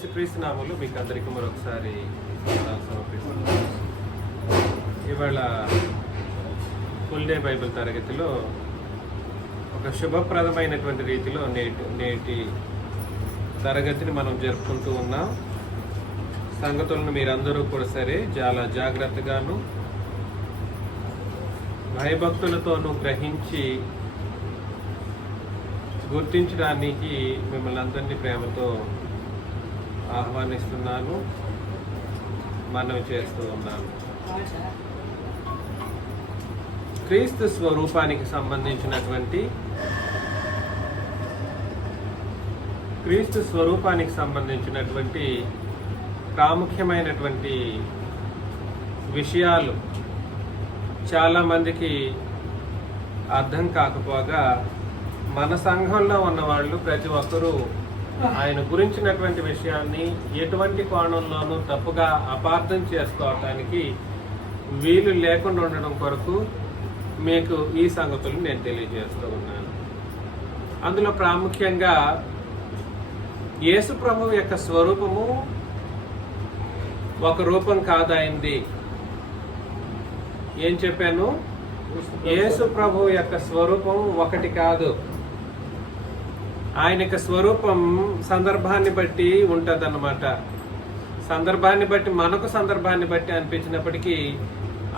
యేసుక్రీస్తు నామములో మీకు అందరికీ మరొకసారి సమర్పిస్తున్నాను. ఇవాళ ఫుల్ డే బైబిల్ తరగతిలో ఒక శుభప్రదమైనటువంటి రీతిలో నేటి తరగతిని మనం జరుపుకుంటూ ఉన్నాం. సంగతులను మీరందరూ కూడా సరే చాలా జాగ్రత్తగాను భయభక్తులతోనూ గ్రహించి గుర్తించడానికి మిమ్మల్ని అందరినీ ప్రేమతో ఆహ్వానిస్తున్నాను, మనవి చేస్తూ ఉన్నాను. క్రీస్తు స్వరూపానికి సంబంధించినటువంటి ప్రాముఖ్యమైనటువంటి విషయాలు చాలామందికి అర్థం కాకపోగా మన సంఘంలో ఉన్నవాళ్ళు ప్రతి ఒక్కరూ ఆయన గురించినటువంటి విషయాన్ని ఎటువంటి కోణంలోనూ తప్పుగా అపార్థం చేసుకోవటానికి వీలు లేకుండా ఉండడం కొరకు మీకు ఈ సంగతులు నేను తెలియజేస్తూ ఉన్నాను. అందులో ప్రాముఖ్యంగా యేసు ప్రభువు యొక్క స్వరూపము ఒక రూపం కాదైంది. ఏం చెప్పాను? యేసు ప్రభువు యొక్క స్వరూపం ఒకటి కాదు. ఆయన యొక్క స్వరూపం సందర్భాన్ని బట్టి ఉంటుందన్నమాట. సందర్భాన్ని బట్టి సందర్భాన్ని బట్టి అనిపించినప్పటికీ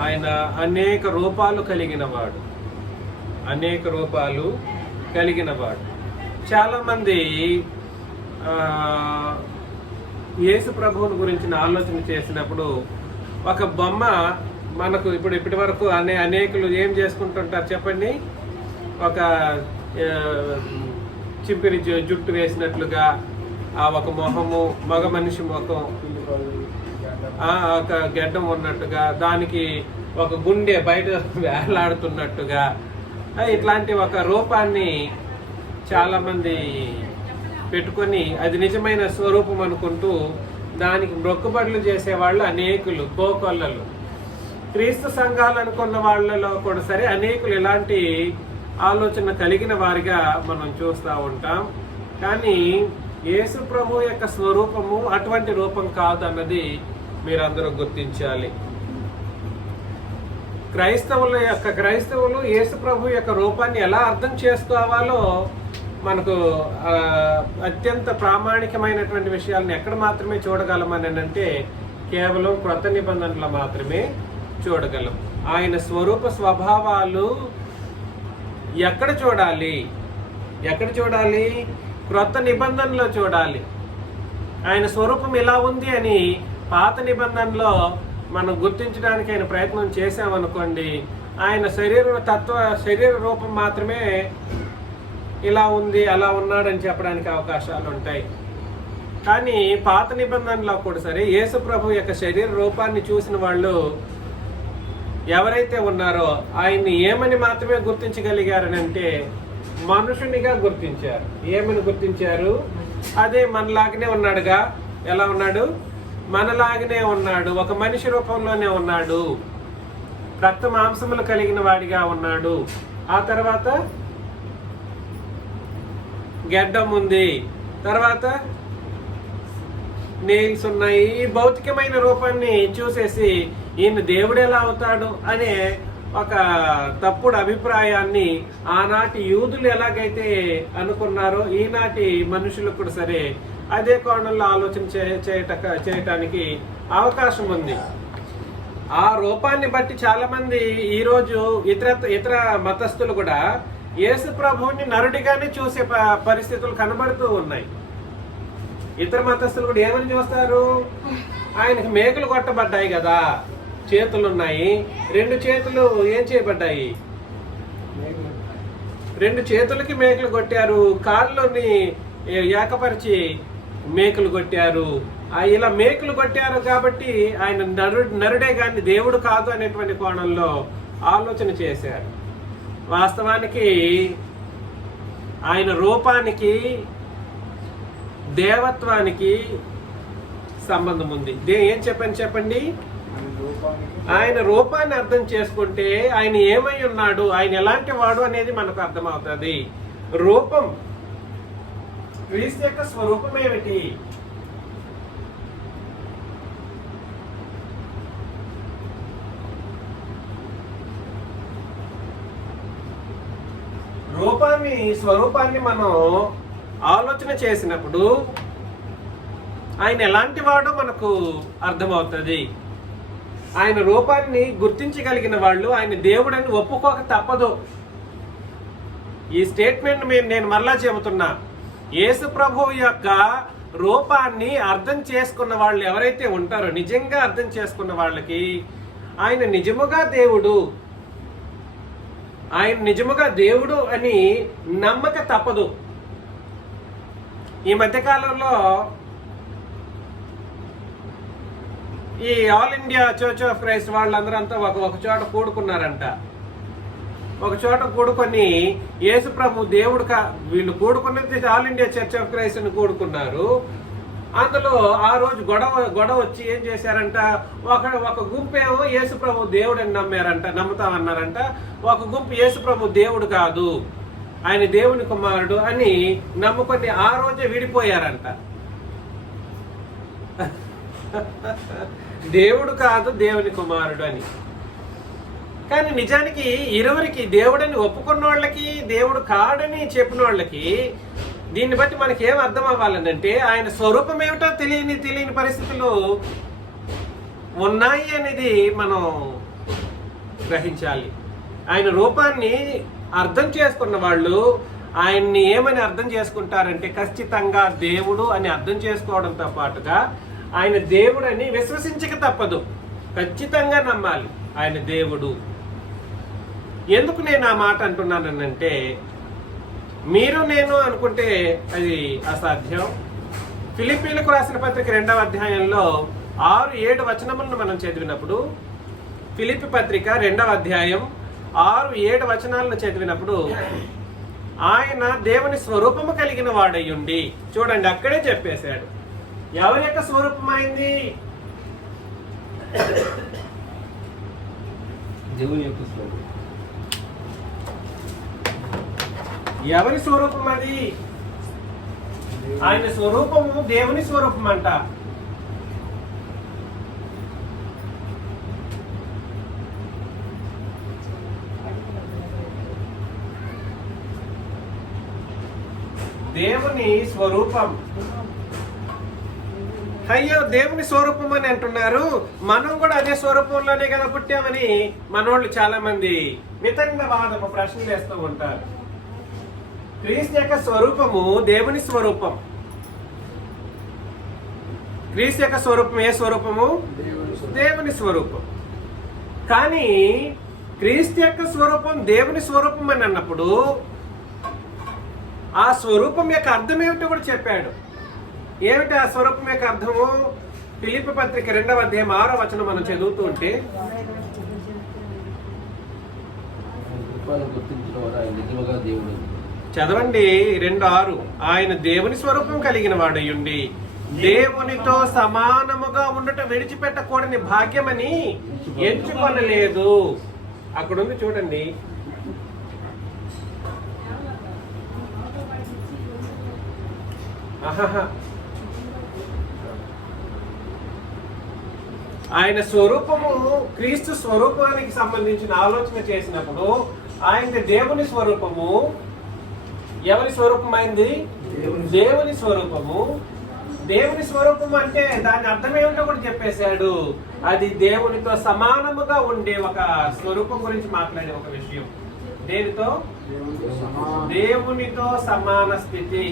ఆయన అనేక రూపాలు కలిగినవాడు. చాలామంది యేసు ప్రభువుని గురించిన ఆలోచన చేసినప్పుడు ఒక బొమ్మ మనకు ఇప్పటి వరకు అనేకులు ఏం చేసుకుంటుంటారు చెప్పండి? ఒక చింపిరి జుట్టు వేసినట్లుగా ఆ ఒక మొహము, మగ మనిషి ముఖం, ఒక గెడ్డం ఉన్నట్టుగా, దానికి ఒక గుండె బయట వేలాడుతున్నట్టుగా, ఇట్లాంటి ఒక రూపాన్ని చాలామంది పెట్టుకొని అది నిజమైన స్వరూపం అనుకుంటూ దానికి మొక్కుబడులు చేసేవాళ్ళు అనేకులు, కోకొల్లలు. క్రీస్తు సంఘాలు అనుకున్న వాళ్ళలో కూడా సరే అనేకులు ఇలాంటి ఆలోచన కలిగిన వారిగా మనం చూస్తూ ఉంటాం. కానీ యేసు ప్రభు యొక్క స్వరూపము అటువంటి రూపం కాదు అన్నది మీరందరూ గుర్తించాలి. క్రైస్తవులు యేసు ప్రభు యొక్క రూపాన్ని ఎలా అర్థం చేసుకోవాలో మనకు అత్యంత ప్రామాణికమైనటువంటి విషయాలను ఎక్కడ మాత్రమే చూడగలమని అంటే కేవలం క్రొత్త నిబంధనలు మాత్రమే చూడగలం. ఆయన స్వరూప స్వభావాలు ఎక్కడ చూడాలి? క్రొత్త నిబంధనలో చూడాలి. ఆయన స్వరూపం ఎలా ఉంది అని పాత నిబంధనలో మనం గుర్తించడానికి ఆయన ప్రయత్నం చేసామనుకోండి, ఆయన శరీర రూపం మాత్రమే ఇలా ఉంది, అలా ఉన్నాడని చెప్పడానికి అవకాశాలు ఉంటాయి. కానీ పాత నిబంధనలో కూడా సరే యేసు ప్రభు యొక్క శరీర రూపాన్ని చూసిన వాళ్ళు ఎవరైతే ఉన్నారో ఆయన్ని ఏమని మాత్రమే గుర్తించగలిగారని అంటే మనుషునిగా గుర్తించారు. ఏమని గుర్తించారు? అదే మనలాగనే ఉన్నాడుగా. ఎలా ఉన్నాడు? మనలాగనే ఉన్నాడు, ఒక మనిషి రూపంలోనే ఉన్నాడు, రక్త మాంసములు కలిగిన వాడిగా ఉన్నాడు. ఆ తర్వాత గెడ్డం ఉంది, తర్వాత నెయిల్స్ ఉన్నాయి. ఈ భౌతికమైన రూపాన్ని చూసేసి ఈయన దేవుడు ఎలా అవుతాడు అనే ఒక తప్పుడు అభిప్రాయాన్ని ఆనాటి యూదులు ఎలాగైతే అనుకున్నారో ఈనాటి మనుషులు కూడా సరే అదే కోణంలో ఆలోచన చేయటానికి అవకాశం ఉంది. ఆ రూపాన్ని బట్టి చాలా మంది ఈరోజు ఇతర మతస్థులు కూడా యేసు ప్రభువుని నరుడిగానే చూసే పరిస్థితులు కనబడుతూ ఉన్నాయి. ఇతర మతస్థులు కూడా ఏమని చూస్తారు? ఆయనకి మేకులు కొట్టబడ్డాయి కదా, చేతులు ఉన్నాయి, 2 చేతులు ఏం చేయబడ్డాయి? 2 చేతులకి మేకులు కొట్టారు, కాళ్ళని ఏకపరిచి మేకులు కొట్టారు. ఇలా మేకులు కొట్టారు కాబట్టి ఆయన నరుడే కానీ దేవుడు కాదు అనేటువంటి కోణంలో ఆలోచన చేశారు. వాస్తవానికి ఆయన రూపానికి దేవత్వానికి సంబంధం ఉంది. ఏం చెప్పండి? ఆయన రూపాన్ని అర్థం చేసుకుంటే ఆయన ఏమై ఉన్నాడు, ఆయన ఎలాంటి వాడు అనేది మనకు అర్థమవుతుంది. రూపం, క్రీస్తు యొక్క స్వరూపం ఏమిటి? స్వరూపాన్ని మనం ఆలోచన చేసినప్పుడు ఆయన ఎలాంటి వాడో మనకు అర్థమవుతుంది. ఆయన రూపాన్ని గుర్తించగలిగిన వాళ్ళు ఆయన దేవుడని ఒప్పుకోక తప్పదు. ఈ స్టేట్మెంట్ నేను మరలా చెబుతున్నా. యేసు ప్రభువు యొక్క రూపాన్ని అర్థం చేసుకున్న వాళ్ళు ఎవరైతే ఉంటారో, నిజంగా అర్థం చేసుకున్న వాళ్ళకి ఆయన నిజముగా దేవుడు అని నమ్మక తప్పదు. ఈ మధ్యకాలంలో ఈ all India church of Christ వాళ్ళందరంతా ఒక చోట కూడుకున్నారంట. ఒక చోట కూడుకొని యేసు ప్రభు దేవుడు వీళ్ళు కూడుకున్నది all India church of Christ అని కూడుకున్నారు. అందులో ఆ రోజు గొడవ వచ్చి ఏం చేశారంట, ఒక గుంపు ఏమో యేసు ప్రభు దేవుడు అని నమ్ముతామన్నారంట. ఒక గుంపు యేసు ప్రభు దేవుడు కాదు, ఆయన దేవుని కుమారుడు అని నమ్ముకొని ఆ రోజే విడిపోయారంట. దేవుడు కాదు, దేవుని కుమారుడు అని. కానీ నిజానికి ఇరువురికి దేవుడని ఒప్పుకున్న వాళ్ళకి, దేవుడు కాడని చెప్పిన వాళ్ళకి దీన్ని బట్టి మనకి ఏం అర్థం అవ్వాలంటే ఆయన స్వరూపం ఏమిటో తెలియని పరిస్థితులు ఉన్నాయి అనేది మనం గ్రహించాలి. ఆయన రూపాన్ని అర్థం చేసుకున్న వాళ్ళు ఆయన్ని ఏమని అర్థం చేసుకుంటారంటే ఖచ్చితంగా దేవుడు అని అర్థం చేసుకోవడంతో పాటుగా ఆయన దేవుడు అని విశ్వసించక తప్పదు. ఖచ్చితంగా నమ్మాలి ఆయన దేవుడు. ఎందుకు నేను ఆ మాట అంటున్నానంటే, మీరు నేను అనుకుంటే అది అసాధ్యం. ఫిలిప్పీలకు రాసిన పత్రిక 2వ అధ్యాయంలో 6-7 వచనములను మనం చదివినప్పుడు, ఫిలిప్పి పత్రిక 2వ అధ్యాయం 6-7 వచనాలను చదివినప్పుడు ఆయన దేవుని స్వరూపము కలిగిన వాడయ్యుండి, చూడండి అక్కడే చెప్పేశాడు ఎవరి యొక్క స్వరూపమైంది, దేవుని యొక్క స్వరూపం. ఎవరి స్వరూపం అది? ఆయన స్వరూపము దేవుని స్వరూపం అంట. దేవుని స్వరూపం. అయ్యో దేవుని స్వరూపం అని అంటున్నారు, మనం కూడా అదే స్వరూపంలోనే కదా పుట్టామని మనోళ్ళు చాలా మంది వితండవాదపు ప్రశ్నలు వేస్తూ ఉంటారు. క్రీస్తు యొక్క స్వరూపము దేవుని స్వరూపం. క్రీస్తు యొక్క స్వరూపం ఏ స్వరూపము? దేవుని స్వరూపం. కానీ క్రీస్తు యొక్క స్వరూపం దేవుని స్వరూపం అని అన్నప్పుడు ఆ స్వరూపం యొక్క అర్థం ఏమిటో కూడా చెప్పాడు. ఏమిటి ఆ స్వరూపం యొక్క అర్థము? ఫిలిప్పి పత్రిక 2వ అధ్యాయం 6వ వచనం మనం చదువుతూ ఉంటే, చదవండి 2:6. ఆయన దేవుని స్వరూపం కలిగిన వాడయ్యుండి దేవునితో సమానముగా ఉండట విడిచిపెట్టకూడని భాగ్యమని ఎంచుకొనలేదు. అక్కడ ఉంది చూడండి. ఆయన స్వరూపము, క్రీస్తు స్వరూపానికి సంబంధించిన ఆలోచన చేసినప్పుడు ఆయన దేవుని స్వరూపము. ఎవరి స్వరూపం అయింది? దేవుని స్వరూపము. దేవుని స్వరూపం అంటే దాని అర్థం ఏమిటో కూడా చెప్పేశాడు. అది దేవునితో సమానముగా ఉండే ఒక స్వరూపం గురించి మాట్లాడే ఒక విషయం. దేనితో? దేవునితో సమాన స్థితి.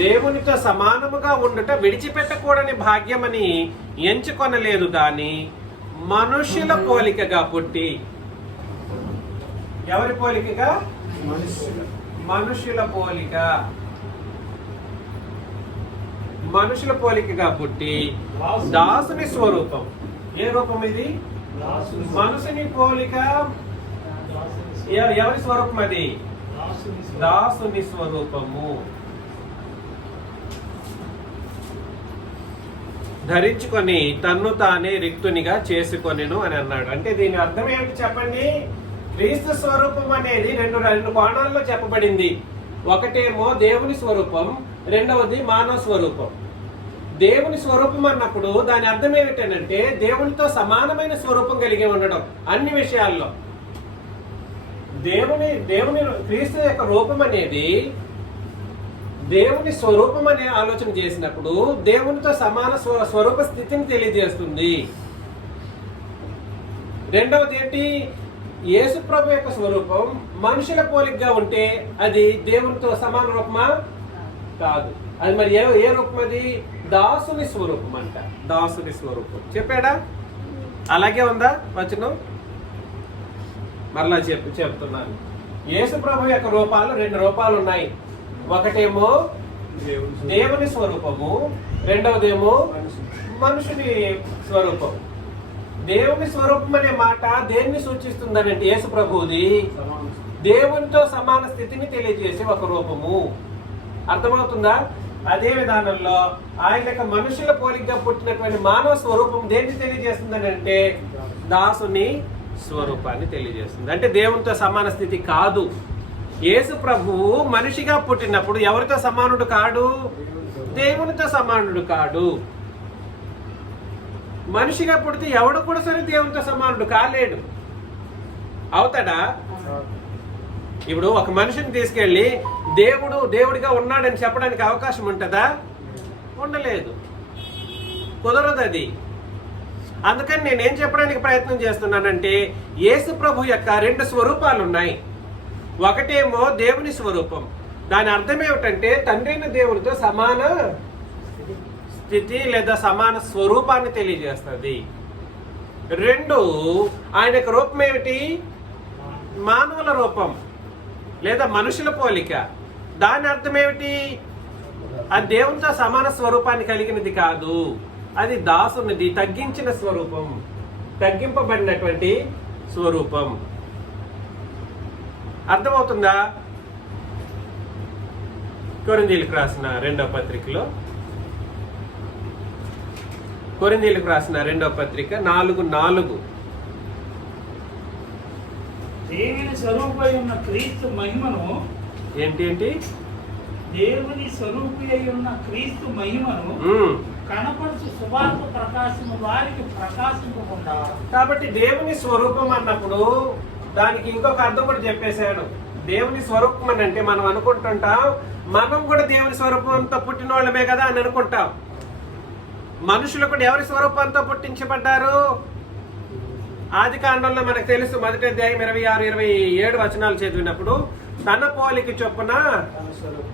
దేవునితో సమానముగా ఉండుట విడిచిపెట్టకూడని భాగ్యమని ఎంచుకొనలేదు, దాని మనుషుల పోలికగా పుట్టి. ఎవరి పోలికగా? మనుషుల పోలిక. మనుషుల పోలికగా పుట్టి దాసుని స్వరూపం. ఏ రూపం ఇది? మనుషుని పోలిక. ఎవరి స్వరూపం అది? దాసుని స్వరూపము ధరించుకొని తన్ను తానే రిక్తునిగా చేసుకొనెను అని అన్నాడు. అంటే దీని అర్థం ఏమిటి చెప్పండి? క్రీస్తు స్వరూపం అనేది రెండు కోణాల్లో చెప్పబడింది. ఒకటేమో దేవుని స్వరూపం, రెండవది మానవ స్వరూపం. దేవుని స్వరూపం అన్నప్పుడు దాని అర్థం ఏమిటంటే దేవునితో సమానమైన స్వరూపం కలిగి ఉండడం అన్ని విషయాల్లో. దేవుని క్రీస్తు యొక్క రూపం అనేది దేవుని స్వరూపం అనే ఆలోచన చేసినప్పుడు దేవునితో సమాన స్వరూప స్థితిని తెలియజేస్తుంది. రెండవది ఏంటి? యేసు ప్రభు యొక్క స్వరూపం మనుషుల పోలికగా ఉంటే అది దేవునితో సమాన రూపమా? కాదు. అది మరి ఏ రూపం? అది దాసుని స్వరూపం అంట. దాసుని స్వరూపం చెప్పాడా? అలాగే ఉందా వచనం? మరలా చెప్తున్నాను. యేసు ప్రభు యొక్క రూపాలు 2 రూపాలు ఉన్నాయి. ఒకటేమో దేవుని స్వరూపము, రెండవదేమో మనుషుని స్వరూపం. దేవుని స్వరూపం అనే మాట దేన్ని సూచిస్తుందనంటే యేసు ప్రభువుది దేవునితో సమాన స్థితిని తెలియజేసే ఒక రూపము. అర్థమవుతుందా? అదే విధానంలో ఆయన యొక్క మనుషుల పోలికగా పుట్టినటువంటి మానవ స్వరూపం దేన్ని తెలియజేస్తుందని అంటే దాసుని స్వరూపాన్ని తెలియజేస్తుంది. అంటే దేవునితో సమాన స్థితి కాదు. యేసు ప్రభువు మనిషిగా పుట్టినప్పుడు ఎవరితో సమానుడు కాడు? దేవునితో సమానుడు కాడు. మనిషిగా పుడితే ఎవడు కూడా సరే దేవునితో సమానుడు కాలేడు. అవుతాడా? ఇప్పుడు ఒక మనిషిని తీసుకెళ్ళి దేవుడిగా ఉన్నాడని చెప్పడానికి అవకాశం ఉంటుందా? ఉండలేదు, కుదరదు అది. అందుకని నేనేం చెప్పడానికి ప్రయత్నం చేస్తున్నానంటే యేసు ప్రభు యొక్క 2 స్వరూపాలు ఉన్నాయి. ఒకటేమో దేవుని స్వరూపం. దాని అర్థం ఏమిటంటే తండ్రి అయిన దేవునితో సమాన స్థితి లేదా సమాన స్వరూపాన్ని తెలియజేస్తుంది. 2 ఆయన యొక్క రూపం ఏమిటి? మానవుల రూపం లేదా మనుషుల పోలిక. దాని అర్థం ఏమిటి? అది దేవునితో సమాన స్వరూపాన్ని కలిగినది కాదు. అది దాసునిది, తగ్గించిన స్వరూపం, తగ్గింపబడినటువంటి స్వరూపం. అర్థమవుతుందా? కొరింథీయులకు రాసిన 2వ పత్రికలో, కొరింథీయులకు రాసిన 2వ పత్రిక 4:4 దేవుని స్వరూపై ఉన్న క్రీస్తు మహిమను ఏంటి? దేవుని స్వరూపి అయి ఉన్న క్రీస్తు మహిమను కనపడుచు సువార్త ప్రకాశము వారికి ప్రకాశింపకుండా. కాబట్టి దేవుని స్వరూపం అన్నప్పుడు దానికి ఇంకొక అర్థం కూడా చెప్పేశాడు. దేవుని స్వరూపం అని అంటే మనం అనుకుంటుంటాం మనం కూడా దేవుని స్వరూపంతో పుట్టిన వాళ్ళమే కదా అని అనుకుంటాం. మనుషులు కూడా ఎవరి స్వరూపంతో పుట్టించబడ్డారు? ఆది కాండంలో మనకు తెలుసు, 1వ అధ్యాయం 26-27 వచనాలు చదివినప్పుడు తన పోలిక చొప్పున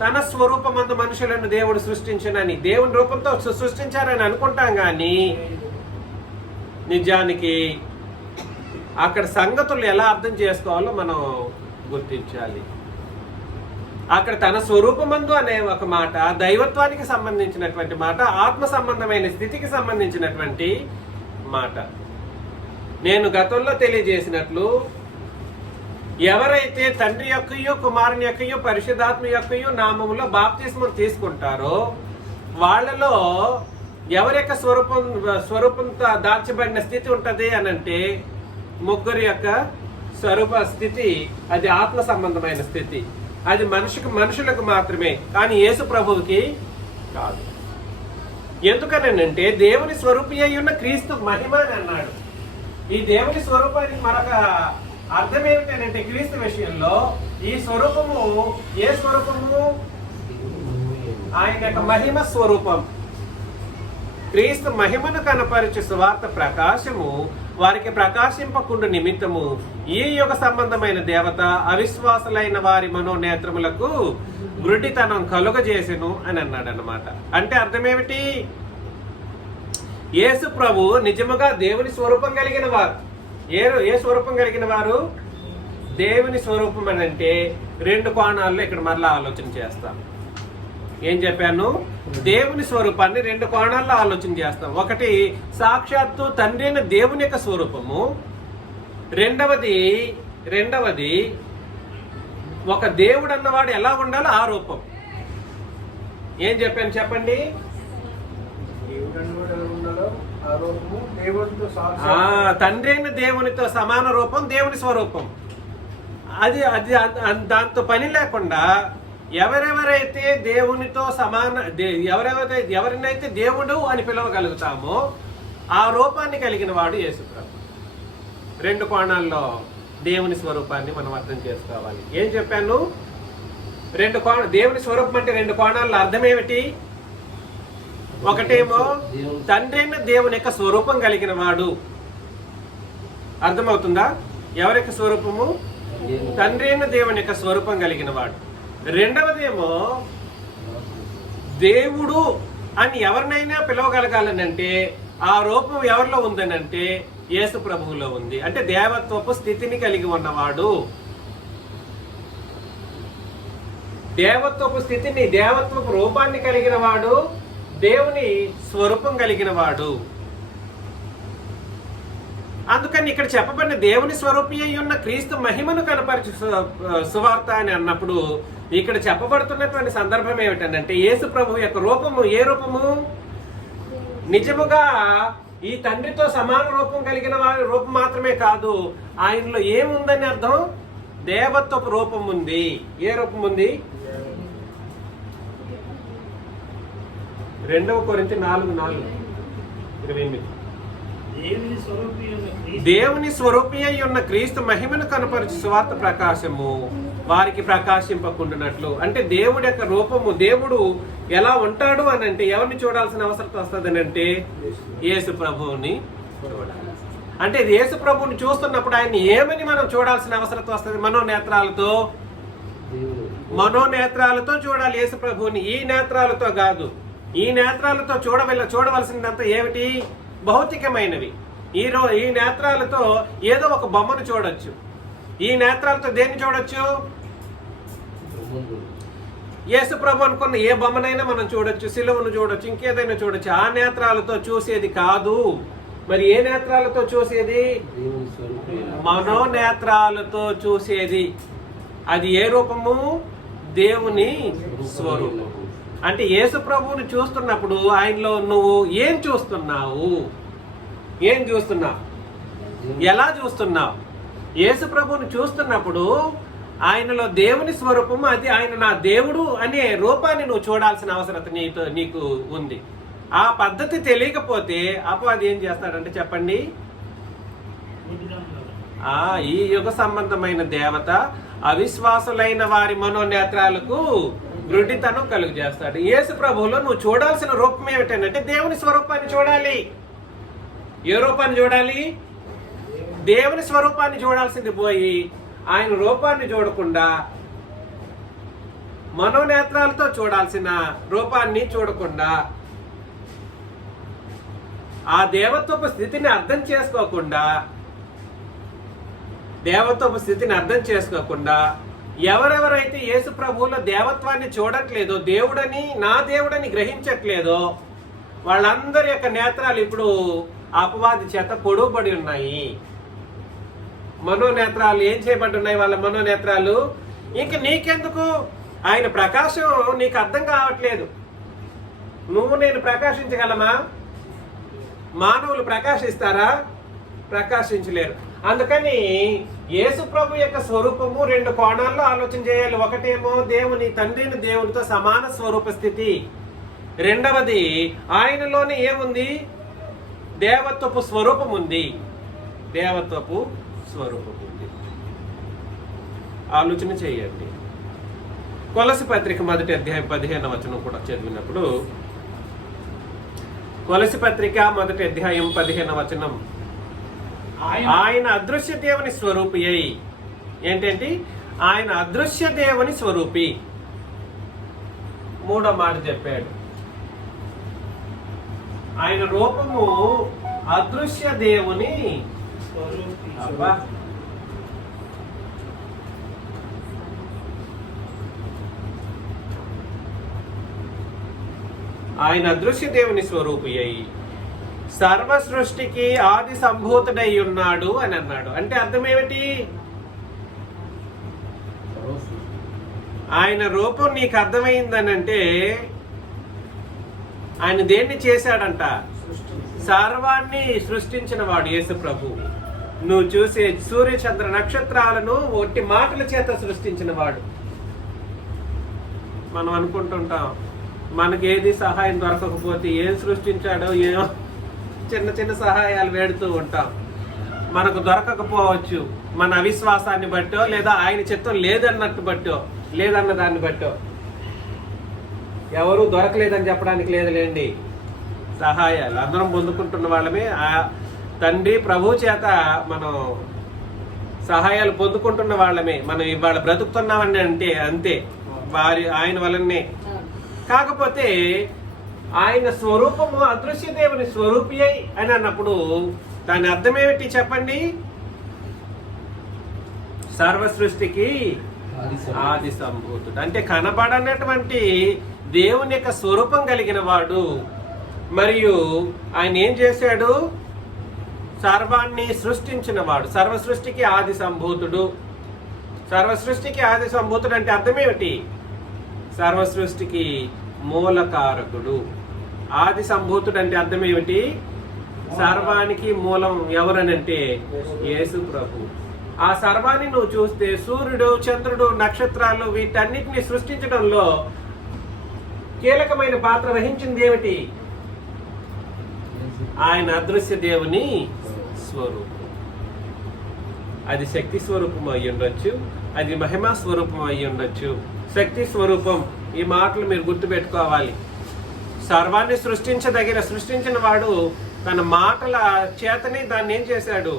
తన స్వరూపమందు మనుషులను దేవుడు సృష్టించునని, దేవుని రూపంతో సృష్టించారని అనుకుంటాం. కానీ నిజానికి అక్కడ సంగతులు ఎలా అర్థం చేసుకోవాలో మనం గుర్తించాలి. అక్కడ తన స్వరూపమందు అనే ఒక మాట దైవత్వానికి సంబంధించినటువంటి మాట, ఆత్మ సంబంధమైన స్థితికి సంబంధించినటువంటి మాట. నేను గతంలో తెలియజేసినట్లు ఎవరైతే తండ్రి యొక్కయు కుమారుని యొక్కయు పరిశుద్ధాత్మ యొక్కయు నామములో బాప్తిస్మం తీసుకుంటారో వాళ్ళలో ఎవరి యొక్క స్వరూపంతో దాల్చబడిన స్థితి ఉంటుంది అనంటే ముగ్గురి యొక్క స్వరూప స్థితి అది ఆత్మ సంబంధమైన స్థితి. అది మనుషులకు మాత్రమే, కానీ యేసు ప్రభువుకి కాదు. ఎందుకనంటే దేవుని స్వరూపి అయి ఉన్న క్రీస్తు మహిమ అని అన్నాడు. ఈ దేవుని స్వరూపానికి మరొక అర్థం ఏమిటంటే క్రీస్తు విషయంలో ఈ స్వరూపము ఏ స్వరూపము? ఆయన యొక్క మహిమ స్వరూపం. క్రీస్తు మహిమను కనపరిచే సువార్త ప్రకాశము వారికి ప్రకాశింపకుండా నిమిత్తము ఈ యుగ సంబంధమైన దేవత అవిశ్వాసులైన వారి మనోనేత్రములకు గుడ్డితనం కలుగజేసెను అని అన్నాడు అన్నమాట. అంటే అర్థమేమిటి? యేసు ప్రభు నిజముగా దేవుని స్వరూపం కలిగిన వారు. ఏ స్వరూపం కలిగిన వారు? దేవుని స్వరూపం అని అంటే 2 కోణాల్లో ఇక్కడ మరలా ఆలోచన చేస్తాం. ఏం చెప్పాను? దేవుని స్వరూపాన్ని 2 కోణాల్లో ఆలోచన చేస్తాం. ఒకటి సాక్షాత్తు తండ్రి అయిన దేవుని యొక్క స్వరూపము, రెండవది ఒక దేవుడు అన్నవాడు ఎలా ఉండాలో ఆ రూపం. ఏం చెప్పాను చెప్పండి? తండ్రి అయిన దేవునితో సమాన రూపం దేవుని స్వరూపం. అది దాంతో పని లేకుండా ఎవరెవరైతే దేవునితో ఎవరినైతే దేవుడు అని పిలవగలుగుతామో ఆ రూపాన్ని కలిగిన వాడు యేసుప్రభు. రెండు కోణాల్లో దేవుని స్వరూపాన్ని మనం అర్థం చేసుకోవాలి. ఏం చెప్పాను? దేవుని స్వరూపం అంటే రెండు కోణాల్లో అర్థం ఏమిటి? ఒకటేమో తండ్రి అయిన దేవుని యొక్క స్వరూపం కలిగిన వాడు. అర్థమవుతుందా? ఎవరి యొక్క స్వరూపము? తండ్రి అయిన దేవుని యొక్క స్వరూపం కలిగిన వాడు. రెండవదేమో దేవుడు అని ఎవరినైనా పిలవగలగాలనంటే ఆ రూపం ఎవరిలో ఉందనంటే యేసు ప్రభువులో ఉంది. అంటే దేవత్వపు స్థితిని కలిగి ఉన్నవాడు, దేవత్వపు స్థితిని, దేవత్వపు రూపాన్ని కలిగిన వాడు, దేవుని స్వరూపం కలిగిన వాడు. అందుకని ఇక్కడ చెప్పబడిన దేవుని స్వరూపి అయి ఉన్న క్రీస్తు మహిమను కనపరచు సువార్త అని అన్నప్పుడు ఇక్కడ చెప్పబడుతున్నటువంటి సందర్భం ఏమిటంటే యేసు ప్రభు యొక్క రూపము ఏ రూపము? నిజముగా ఈ తండ్రితో సమాన రూపం కలిగిన వారి రూపం మాత్రమే కాదు, ఆయనలో ఏముందని అర్థం? దేవత్వపు రూపం ఉంది. ఏ రూపం ఉంది? 2 కొరింథీ 4:4-28. దేవుని స్వరూపి అయి ఉన్న క్రీస్తు మహిమను కనపరచు సువార్త ప్రకాశము వారికి ప్రకాశింపకుండానట్లు. అంటే దేవుడి యొక్క రూపము, దేవుడు ఎలా ఉంటాడు అని అంటే ఎవరిని చూడాల్సిన అవసరం వస్తుంది అంటే యేసు ప్రభువుని చూడాలి. అంటే యేసు ప్రభువుని చూస్తున్నప్పుడు ఆయన ఏమని మనం చూడాల్సిన అవసరం వస్తుంది? మనోనేత్రాలతో చూడాలి యేసు ప్రభువుని. ఈ నేత్రాలతో కాదు. ఈ నేత్రాలతో చూడవలసిందంతా ఏమిటి? భౌతికమైనవి. ఈ నేత్రాలతో ఏదో ఒక బొమ్మను చూడొచ్చు. ఈ నేత్రాలతో దేన్ని చూడొచ్చు? యేసు ప్రభు అనుకున్న ఏ బొమ్మనైనా మనం చూడొచ్చు, సిలువను చూడొచ్చు, ఇంకేదైనా చూడొచ్చు. ఆ నేత్రాలతో చూసేది కాదు. మరి ఏ నేత్రాలతో చూసేది? మనోనేత్రాలతో చూసేది. అది ఏ రూపము? దేవుని స్వరూపము. అంటే యేసు ప్రభువుని చూస్తున్నప్పుడు ఆయనలో నువ్వు ఏం చూస్తున్నావు? ఎలా చూస్తున్నావు? యేసు ప్రభువుని చూస్తున్నప్పుడు ఆయనలో దేవుని స్వరూపము, అది ఆయన నా దేవుడు అనే రూపాన్ని నువ్వు చూడాల్సిన అవసరత నీకు ఉంది. ఆ పద్ధతి తెలియకపోతే అపవాది ఏం చేస్తాడంటే చెప్పండి, ఈ యుగ సంబంధమైన దేవత అవిశ్వాసులైన వారి మనోనేత్రాలకు గుడ్డితనం కలుగు చేస్తాడు. యేసు ప్రభువులో నువ్వు చూడాల్సిన రూపం ఏమిటంటే దేవుని స్వరూపాన్ని చూడాలి. ఏ రూపాన్ని చూడాలి? దేవుని స్వరూపాన్ని చూడాల్సింది పోయి ఆయన రూపాన్ని చూడకుండా మనోనేత్రాలతో చూడాల్సిన రూపాన్ని చూడకుండా ఆ దేవత్వపు స్థితిని అర్థం చేసుకోకుండా ఎవరెవరైతే యేసు ప్రభువులో దేవత్వాన్ని చూడట్లేదో, నా దేవుడని గ్రహించట్లేదో వాళ్ళందరి యొక్క నేత్రాలు ఇప్పుడు అపవాది చేత పొడుగుబడి ఉన్నాయి. మనోనేత్రాలు ఏం చేయబడి ఉన్నాయి? వాళ్ళ మనోనేత్రాలు. ఇంక నీకెందుకు? ఆయన ప్రకాశం నీకు అర్థం కావట్లేదు. నువ్వు నేను ప్రకాశించగలమా? మానవులు ప్రకాశిస్తారా? ప్రకాశించలేరు. అందుకని యేసు ప్రభు యొక్క స్వరూపము 2 కోణాల్లో ఆలోచన చేయాలి. ఒకటేమో తండ్రిని దేవునితో సమాన స్వరూప స్థితి. రెండవది ఆయనలోనే ఏముంది? దేవత్వపు స్వరూపం ఉంది. ఆలోచన చేయండి. కొలసి పత్రిక 1వ అధ్యాయం 15వ వచనం కూడా చదివినప్పుడు, కొలసి పత్రిక 1వ అధ్యాయం 15వ వచనం, ఆయన అదృశ్య దేవుని స్వరూపి అయి, ఏంటంటే ఆయన అదృశ్య దేవుని స్వరూపి. 3వ మాట చెప్పాడు, ఆయన రూపము అదృశ్య దేవుని స్వరూపి. ఆయన అదృశ్య దేవుని స్వరూపి అయి సర్వ సృష్టికి ఆది సంభూతుడై ఉన్నాడు అని అన్నాడు. అంటే అర్థం ఏమిటి? ఆయన రూపం నీకు అర్థమైందనంటే ఆయన దేన్ని చేశాడంట? సర్వాన్ని సృష్టించిన వాడు యేసు ప్రభు. నువ్వు చూసే సూర్య చంద్ర నక్షత్రాలను ఒట్టి మాటల చేత సృష్టించిన వాడు. మనం అనుకుంటుంటాం, మనకి ఏది సహాయం దొరకకపోతే ఏం సృష్టించాడో ఏమో చిన్న చిన్న సహాయాలు వేడుతూ ఉంటాం. మనకు దొరకకపోవచ్చు, మన అవిశ్వాసాన్ని బట్టో లేదా ఆయన చిత్తం లేదన్నట్టు బట్టో, లేదన్న దాన్ని బట్టో. ఎవరు దొరకలేదని చెప్పడానికి లేదులేండి, సహాయాలు అందరం పొందుకుంటున్న వాళ్ళమే. ఆ తండ్రి ప్రభు చేత మనం సహాయాలు పొందుకుంటున్న వాళ్ళమే. మనం ఇవాళ బ్రతుకుతున్నామని అంటే అంతే, ఆయన వలనే. కాకపోతే ఆయన స్వరూపము అదృశ్య దేవుని స్వరూపి అని అన్నప్పుడు దాని అర్థం ఏమిటి చెప్పండి? సర్వ సృష్టికి ఆది సంభూతుడు, అంటే కనబడనటువంటి దేవుని యొక్క స్వరూపం కలిగిన వాడు. మరియు ఆయన ఏం చేశాడు? సర్వాన్ని సృష్టించిన వాడు, సర్వ సృష్టికి ఆది సంభూతుడు. సర్వ సృష్టికి ఆది సంభూతుడు అంటే అర్థం ఏమిటి? సర్వ సృష్టికి మూలకారకుడు. ఆది సంభూతుడు అంటే అర్థం ఏమిటి? సర్వానికి మూలం ఎవరనంటే యేసు ప్రభు. ఆ సర్వాన్ని నువ్వు చూస్తే సూర్యుడు, చంద్రుడు, నక్షత్రాలు వీటన్నిటిని సృష్టించడంలో కీలకమైన పాత్ర వహించింది ఏమిటి? ఆయన అదృశ్య దేవుని స్వరూపం. అది శక్తి స్వరూపం అయి ఉండొచ్చు, అది మహిమా స్వరూపం అయి ఉండొచ్చు. శక్తి స్వరూపం, ఈ మాటలు మీరు గుర్తుపెట్టుకోవాలి. సర్వాన్ని సృష్టించిన వాడు తన మాటల చేతనే దాన్ని ఏం చేశాడు?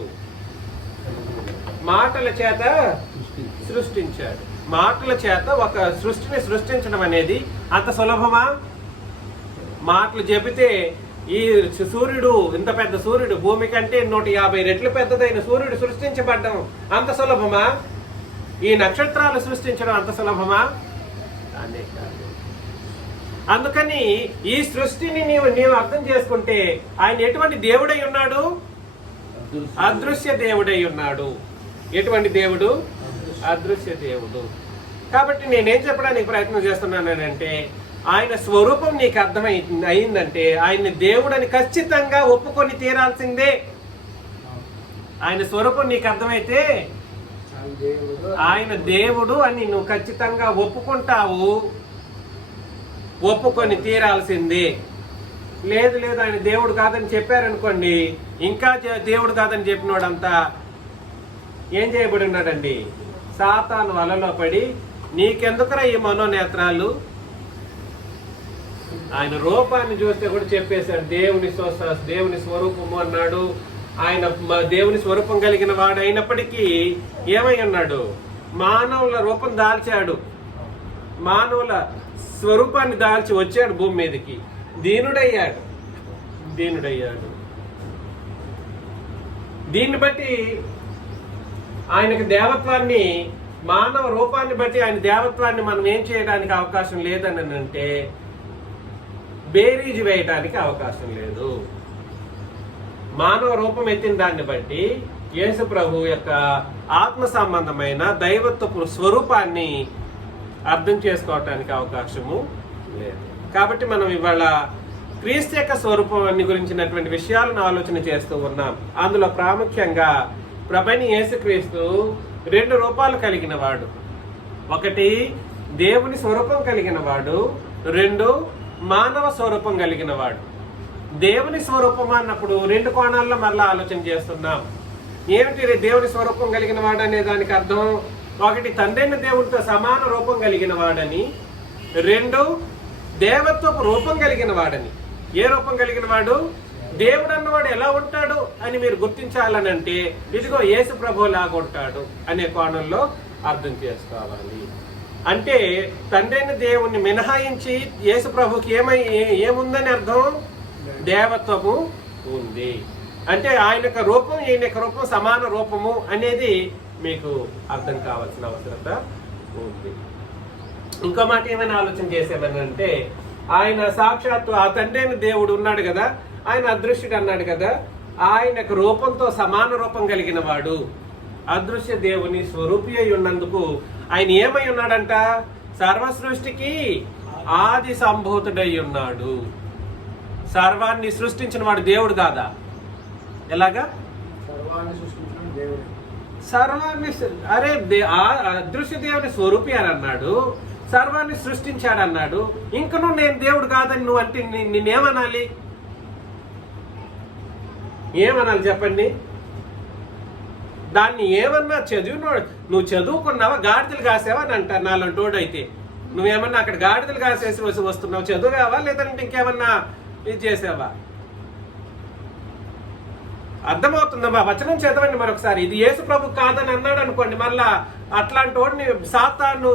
మాటల చేత సృష్టించాడు. మాటల చేత ఒక సృష్టిని సృష్టించడం అనేది అంత సులభమా? మాటలు చెబితే ఈ సూర్యుడు, ఇంత పెద్ద సూర్యుడు, భూమి కంటే 150 రెట్లు పెద్దదైన సూర్యుడు సృష్టించబడ్డం అంత సులభమా? ఈ నక్షత్రాలు సృష్టించడం అంత సులభమా? అనే కాదు. అందుకని ఈ సృష్టిని నీవు అర్థం చేసుకుంటే ఆయన ఎటువంటి దేవుడై ఉన్నాడు? అదృశ్య దేవుడై ఉన్నాడు. ఎటువంటి దేవుడు? అదృశ్య దేవుడు. కాబట్టి నేనేం చెప్పడానికి ప్రయత్నం చేస్తున్నానంటే, ఆయన స్వరూపం నీకు అయిందంటే ఆయన్ని దేవుడని ఖచ్చితంగా ఒప్పుకొని తీరాల్సిందే. ఆయన స్వరూపం నీకు అర్థమైతే ఆయన దేవుడు అని నువ్వు ఖచ్చితంగా ఒప్పుకుంటావు, ఒప్పుకొని తీరాల్సిందే. లేదు ఆయన దేవుడు కాదని చెప్పారనుకోండి, ఇంకా దేవుడు కాదని చెప్పినోడంతా ఏం చేయబడి ఉన్నాడండి? సాతాను వలలో పడి, నీకెందుకురా ఈ మనోనేత్రాలు? ఆయన రూపాన్ని చూస్తే కూడా చెప్పేశాడు, దేవుని స్వరూపము అన్నాడు. ఆయన దేవుని స్వరూపం కలిగిన వాడు అయినప్పటికీ ఏమై ఉన్నాడు? మానవుల రూపం దాల్చాడు, మానవుల స్వరూపాన్ని దాల్చి వచ్చాడు భూమి మీదకి. దీనుడయ్యాడు. దీన్ని బట్టి ఆయనకి దేవత్వాన్ని, మానవ రూపాన్ని బట్టి ఆయన దేవత్వాన్ని మనం ఏం చేయడానికి అవకాశం లేదని అంటే బేరీజు వేయడానికి అవకాశం లేదు. మానవ రూపం ఎత్తిన దాన్ని బట్టి యేసు ప్రభు యొక్క ఆత్మ సంబంధమైన దైవత్వపు స్వరూపాన్ని అర్థం చేసుకోవటానికి అవకాశము లేదు. కాబట్టి మనం ఇవాళ క్రీస్తు యొక్క స్వరూపాన్ని గురించినటువంటి విషయాలను ఆలోచన చేస్తూ ఉన్నాం. అందులో ప్రాముఖ్యంగా ప్రభువైన యేసుక్రీస్తు 2 రూపాలు కలిగిన వాడు. ఒకటి దేవుని స్వరూపం కలిగిన వాడు, 2 మానవ స్వరూపం కలిగిన వాడు. దేవుని స్వరూపం అన్నప్పుడు 2 కోణాల్లో మరలా ఆలోచన చేస్తున్నాం. ఏమిటి దేవుని స్వరూపం కలిగిన వాడు అనే దానికి అర్థం? ఒకటి తండ్రైన దేవుడితో సమాన రూపం కలిగిన వాడని, 2 దేవత్వపు రూపం కలిగిన వాడని. ఏ రూపం కలిగిన వాడు? దేవుడు అన్నవాడు ఎలా ఉంటాడు అని మీరు గుర్తించాలనంటే ఇదిగో యేసు ప్రభు లాగా ఉంటాడు అనే కోణంలో అర్థం చేసుకోవాలి. అంటే తండ్రైన దేవుణ్ణి మినహాయించి యేసు ప్రభుకి ఏముందని అర్థం? దేవత్వము ఉంది. అంటే ఆయన యొక్క రూపం, ఈయన యొక్క రూపం సమాన రూపము అనేది మీకు అర్థం కావాల్సిన అవసరత ఉంది. ఇంకో మాట ఏమైనా ఆలోచన చేసేమనంటే, ఆయన సాక్షాత్తు ఆ తండ్రైన దేవుడు ఉన్నాడు కదా, ఆయన అదృశ్యుడు అన్నాడు కదా, ఆయన యొక్క రూపంతో సమాన రూపం కలిగిన వాడు, అదృశ్య దేవుని స్వరూపి అయి ఉన్నందుకు ఆయన ఏమై ఉన్నాడంట? సర్వ సృష్టికి ఆది సంభూతుడై ఉన్నాడు. సర్వాన్ని సృష్టించిన వాడు దేవుడు కాదా? ఎలాగా? సర్వాన్ని అరే అదృశ్య దేవుని స్వరూపి అని అన్నాడు. సర్వాన్ని సృష్టించాడు అన్నాడు. ఇంకను నేను దేవుడు కాదని నువ్వు అంటే నిన్నేమనాలి? ఏమనాలి చెప్పండి? దాన్ని ఏమన్నా నువ్వు చదువుకున్నావా, గాడిదలు కాసావా అని అంటారు నాలంటోడు. అయితే నువ్వేమన్నా అక్కడ గాడిదలు కాసేసి వస్తున్నావు, చదువుగావా లేదంటే ఇంకేమన్నా ఇది చేసావా? అర్థమవుతుందమ్మా? వచనం చదవండి మరొకసారి. ఇది యేసు ప్రభు కాదని అన్నాడు అనుకోండి, మళ్ళా అట్లాంటి వాడిని సాతాను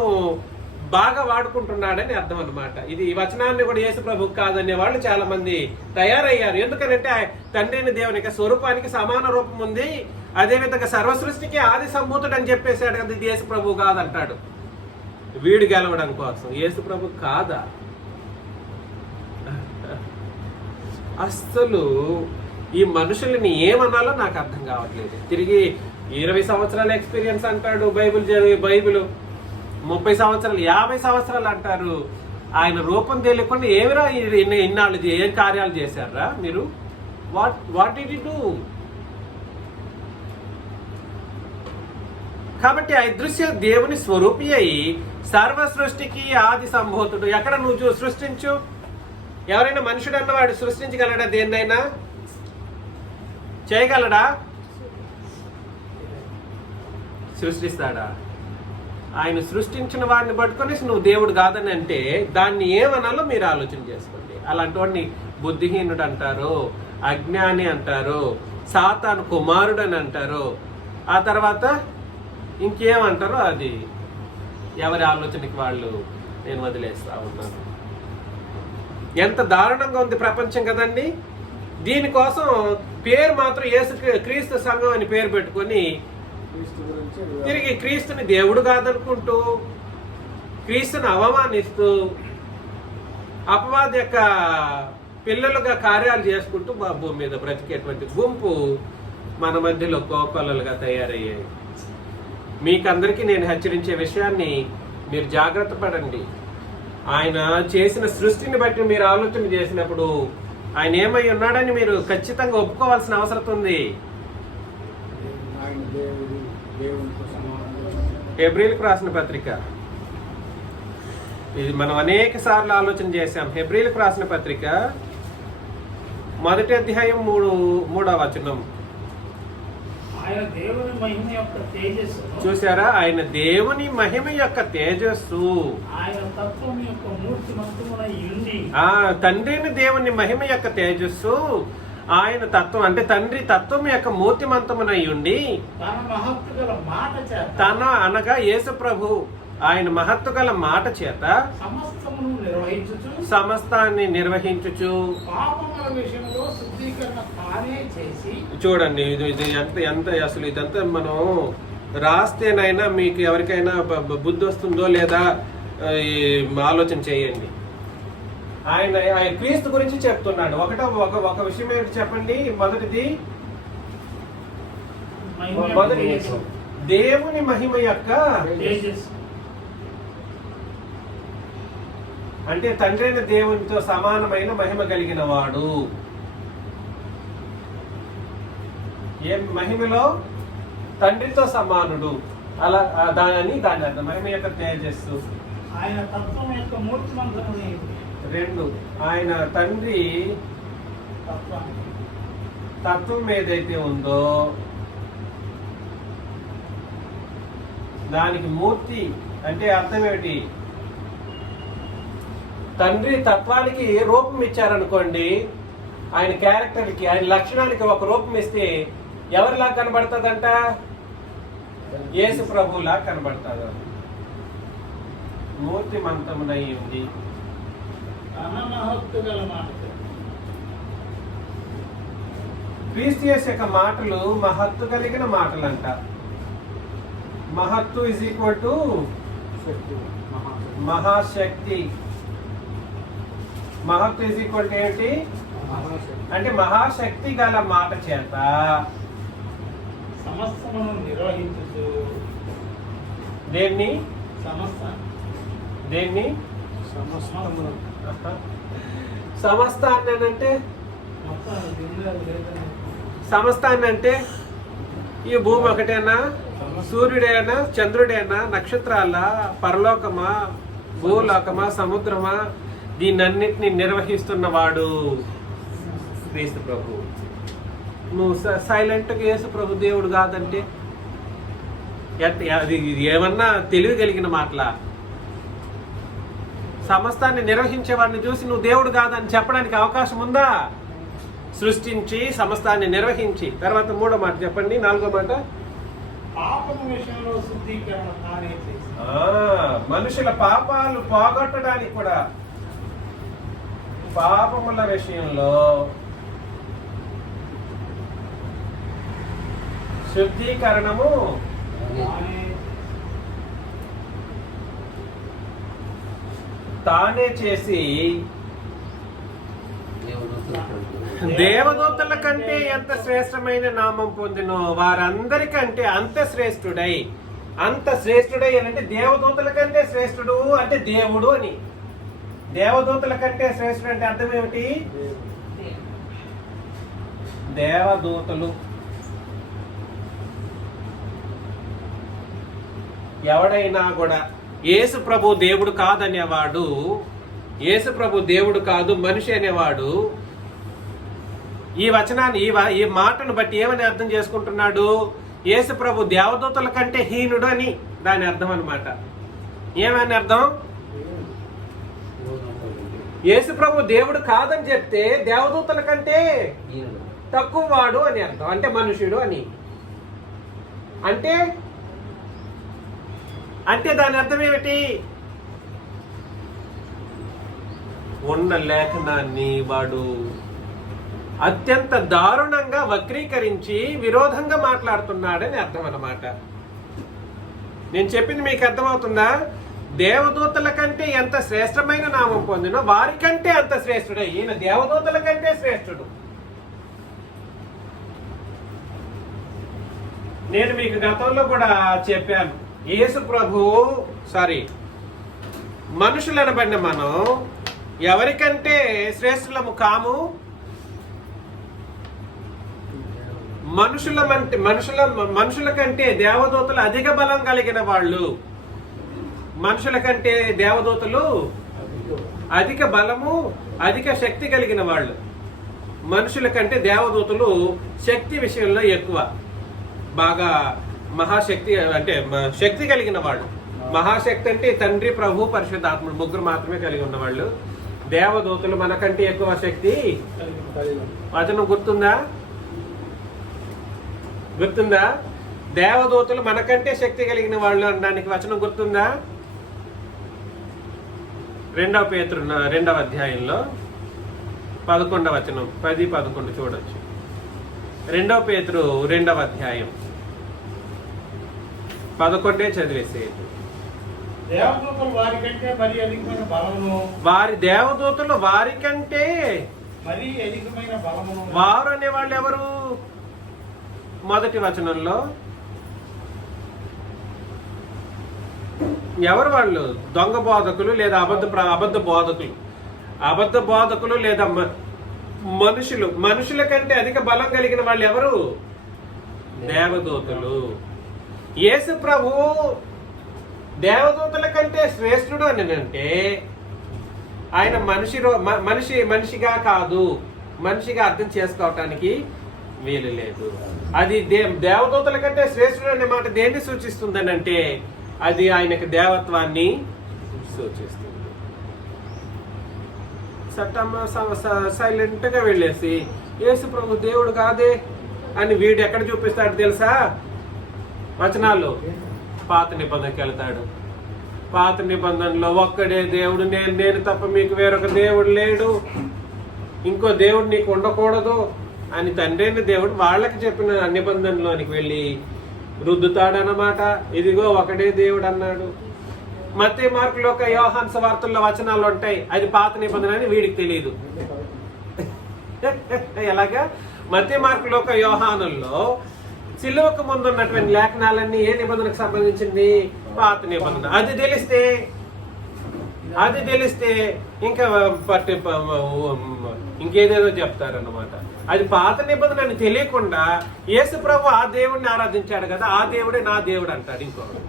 బాగా వాడుకుంటున్నాడని అర్థం అనమాట. ఇది ఈ వచనాన్ని కూడా యేసు ప్రభు కాదనే వాళ్ళు చాలా మంది తయారయ్యారు. ఎందుకనంటే తండ్రిని దేవునికి స్వరూపానికి సమాన రూపం ఉంది, అదేవిధంగా సర్వసృష్టికి ఆది సంభూతుడు అని చెప్పేశాడు కదా, ఇది యేసు ప్రభు కాదంటాడు వీడు గెలవడం కోసం. యేసు ప్రభు కాదా? అస్సలు ఈ మనుషుల్ని ఏమనాలో నాకు అర్థం కావట్లేదు. తిరిగి 20 సంవత్సరాల ఎక్స్పీరియన్స్ అంటాడు, బైబిల్ 30 సంవత్సరాలు 50 సంవత్సరాలు అంటారు. ఆయన రూపం తెలియకుండా ఏమిరా ఇన్నాళ్ళు ఏం కార్యాలు చేశారా మీరు? What did you do? కాబట్టి ఆ దృశ్య దేవుని స్వరూపి అయి సర్వ సృష్టికి ఆది సంభూతుడు. ఎక్కడ నువ్వు సృష్టించు, ఎవరైనా మనుషుడు అన్నవాడు సృష్టించగలడా? దేన్నైనా చేయగలడా? సృష్టిస్తాడా? ఆయన సృష్టించిన వాడిని పట్టుకొని నువ్వు దేవుడు కాదని అంటే దాన్ని ఏమనాలో మీరు ఆలోచన చేసుకోండి. అలాంటి వాడిని బుద్ధిహీనుడు అంటారు, అజ్ఞాని అంటారు, సాతాను కుమారుడు అని అంటారు. ఆ తర్వాత ఇంకేమంటారో అది ఎవరి ఆలోచనకి వాళ్ళు నేను వదిలేస్తా ఉన్నాను. ఎంత దారుణంగా ఉంది ప్రపంచం కదండి. దీనికోసం పేరు మాత్రం యేసు క్రీస్తు సంఘం అని పేరు పెట్టుకొని తిరిగి క్రీస్తుని దేవుడు కాదనుకుంటూ, క్రీస్తుని అవమానిస్తూ, అపవాది యొక్క పిల్లలుగా కార్యాలు చేసుకుంటూ భూమి మీద బ్రతికేటువంటి గుంపు మన మధ్యలో కోకొల్లలుగా తయారయ్యాయి. మీకందరికీ నేను హెచ్చరించే విషయాన్ని మీరు జాగ్రత్త పడండి. ఆయన చేసిన సృష్టిని బట్టి మీరు ఆలోచన చేసినప్పుడు ఆయన ఏమై ఉన్నాడని మీరు ఖచ్చితంగా ఒప్పుకోవాల్సిన అవసరం ఉంది. హెబ్రీలకు రాసిన పత్రిక, ఇది మనం అనేక సార్లు ఆలోచన చేశాం. హెబ్రీలకు రాసిన పత్రిక 1వ అధ్యాయం 3వ వచనం. చూసారా? ఆయన దేవుని మహిమ యొక్క తేజస్సు, తండ్రిని దేవుని మహిమ యొక్క తేజస్సు, ఆయన తత్వం అంటే తండ్రి తత్వం యొక్క మూర్తిమంతమునై ఉండి తన అనగా యేసు ప్రభు ఆయన మహత్తు గల మాట చేత సమస్తాన్ని నిర్వహించుచు. చూడండి ఇది ఎంత అసలు ఇదంతా మనం రాస్తేనైనా మీకు ఎవరికైనా బుద్ధి వస్తుందో లేదా ఆలోచన చేయండి. ఆయన క్రీస్తు గురించి చెప్తున్నాడు. ఒక విషయం ఏంటి చెప్పండి? మొదటిది దేవుని మహిమ యొక్క అంటే తండ్రి అయిన దేవునితో సమానమైన మహిమ కలిగిన వాడు. ఏ మహిమలో? తండ్రితో సమానుడు. అలా దాని అర్థం మహిమ యొక్క తేజస్సు. ఆయన తత్వం యొక్క మూర్తిమంతమునై 2 ఆయన తండ్రి తత్వం ఏదైతే ఉందో దానికి మూర్తి అంటే అర్థం ఏమిటి? తండ్రి తత్వానికి రూపం ఇచ్చారనుకోండి, ఆయన క్యారెక్టర్కి ఆయన లక్షణానికి ఒక రూపం ఇస్తే ఎవరిలా కనబడుతుందంట? యేసు ప్రభులా కనబడతాడు. మూర్తిమంతమునై ఉంది. క్రీస్తు యొక్క మాటలు మహత్తు కలిగిన మాటలంట. మహత్తు ఈజ్ ఈక్వల్ టు మహాశక్తి. మహత్తు ఈజ్ ఈక్వల్ టు ఏంటి అంటే మహాశక్తి గల మాట చేత సమస్తమును నిర్వహించు. దేన్ని? దేన్ని? సమస్తాన్ని అంటే సమస్తాన్ని అంటే ఈ భూమి ఒకటేనా? సూర్యుడేనా? చంద్రుడేనా? నక్షత్రాల? పరలోకమా? భూలోకమా సముద్రమా దీన్నన్నిటిని నిర్వహిస్తున్నవాడు క్రీస్తు ప్రభు. నువ్వు సైలెంట్గా యేసు ప్రభు దేవుడు కాదంటే అది ఏమన్నా తెలివి కలిగిన మాటలా? సమస్తాన్ని నిర్వహించేవాడిని చూసి నువ్వు దేవుడు కాదని చెప్పడానికి అవకాశం ఉందా? సృష్టించి సమస్తాన్ని నిర్వహించి. తర్వాత 3వ మాట చెప్పండి, 4వ మాట. పాపము విషయంలో శుద్ధీకరణ తానే చేసి. మనుషుల పాపాలు పోగొట్టడానికి కూడా పాపముల విషయంలో శుద్ధీకరణము తానే చేసి దేవదూతల కంటే ఎంత శ్రేష్టమైన నామం పొందినో వారందరికంటే అంత శ్రేష్ఠుడై అంటే దేవదూతల కంటే శ్రేష్ఠుడు అంటే దేవుడు అని. దేవదూతల కంటే శ్రేష్ఠుడు అంటే అర్థం ఏమిటి? దేవదూతలు ఎవడైనా కూడా యేసు ప్రభు దేవుడు కాదనేవాడు, యేసు ప్రభు దేవుడు కాదు మనిషి అనేవాడు ఈ వచనాన్ని ఈ మాటను బట్టి ఏమని అర్థం చేసుకుంటున్నాడు? యేసు ప్రభు దేవదూతల కంటే హీనుడు అని దాని అర్థం అన్నమాట. ఏమని అర్థం? యేసు ప్రభు దేవుడు కాదని చెప్తే దేవదూతల కంటే తక్కువ వాడు అని అర్థం, అంటే మనుషుడు అని. అంటే దాని అర్థం ఏమిటి? ఉన్న లేఖనాన్ని వాడు అత్యంత దారుణంగా వక్రీకరించి విరోధంగా మాట్లాడుతున్నాడని అర్థం అన్నమాట. నేను చెప్పింది మీకు అర్థమవుతుందా? దేవదూతల కంటే ఎంత శ్రేష్టమైన నామం పొందినో వారికంటే అంత శ్రేష్ఠుడే ఈయన. దేవదూతల కంటే శ్రేష్ఠుడు. నేను మీకు గతంలో కూడా చెప్పాను, యేసు ప్రభు మనుషులనబడిన మనం ఎవరికంటే శ్రేష్ఠులము కాము. మనుషుల కంటే దేవదూతలు అధిక బలం కలిగిన వాళ్ళు. మనుషుల కంటే దేవదూతలు అధిక బలము అధిక శక్తి కలిగిన వాళ్ళు. మనుషుల కంటే దేవదూతలు శక్తి విషయంలో ఎక్కువ, బాగా మహాశక్తి అంటే శక్తి కలిగిన వాళ్ళు. మహాశక్తి అంటే తండ్రి, ప్రభు, పరిశుద్ధాత్ముడు ముగ్గురు మాత్రమే కలిగి ఉన్నవాళ్ళు. దేవదూతలు మనకంటే ఎక్కువ శక్తి. వచనం గుర్తుందా? దేవదూతలు మనకంటే శక్తి కలిగిన వాళ్ళు అనడానికి వచనం గుర్తుందా? 2వ పేతురు 2వ అధ్యాయంలో 11వ వచనం, 10-11 చూడొచ్చు. 2వ పేతురు 2వ అధ్యాయం 11 చదివేసేది. దేవదూతలు వారికంటే మరి అధికమైన బలమును. దేవదూతలు వారికంటే మరి అధికమైన బలమును. వారు అనే వాళ్ళు ఎవరు? మొదటి వచనంలో ఎవరు వాళ్ళు? దొంగ బోధకులు లేదా అబద్ధ బోధకులు లేదా మనుషుల కంటే అధిక బలం కలిగిన వాళ్ళు ఎవరు? దేవదూతలు. యేసు ప్రభు దేవదూతల కంటే శ్రేష్ఠుడు అని అంటే ఆయన మనిషిగా కాదు, మనిషిగా అర్థం చేసుకోవటానికి వీలు లేదు. అది దేవదూతల కంటే శ్రేష్ఠుడు అనే మాట దేన్ని సూచిస్తుందని అంటే అది ఆయనకు దేవత్వాన్ని సూచిస్తుంది. సైలెంట్ గా వెళ్ళేసి యేసు ప్రభు దేవుడు కాదే అని వీడు ఎక్కడ చూపిస్తాడు తెలుసా? వచనాలు పాత నిబంధనకి వెళ్తాడు. పాత నిబంధనలో ఒక్కడే దేవుడు, నేను తప్ప మీకు వేరొక దేవుడు లేడు, ఇంకో దేవుడు నీకు ఉండకూడదు అని తండ్రి దేవుడు వాళ్ళకి చెప్పిన నిబంధనలోనికి వెళ్ళి రుద్దుతాడనమాట. ఇదిగో ఒకడే దేవుడు అన్నాడు. మత్తయి, మార్కు, లూకా, యోహాను సువార్తల్లో వచనాలు ఉంటాయి, అది పాత నిబంధన అని వీడికి తెలియదు. ఎలాగా? మత్తయి, మార్కు, లూకా, యోహానుల్లో సిలువకు ముందు ఉన్నటువంటి లేఖనాలన్నీ ఏ నిబంధనకు సంబంధించింది? పాత నిబంధన. అది తెలిస్తే ఇంకా ఇంకేదేదో చెప్తారన్నమాట. అది పాత నిబంధన అని తెలియకుండా యేసు ప్రభు ఆ దేవుడిని ఆరాధించాడు కదా, ఆ దేవుడే నా దేవుడు అంటాడు ఇంకొకడు.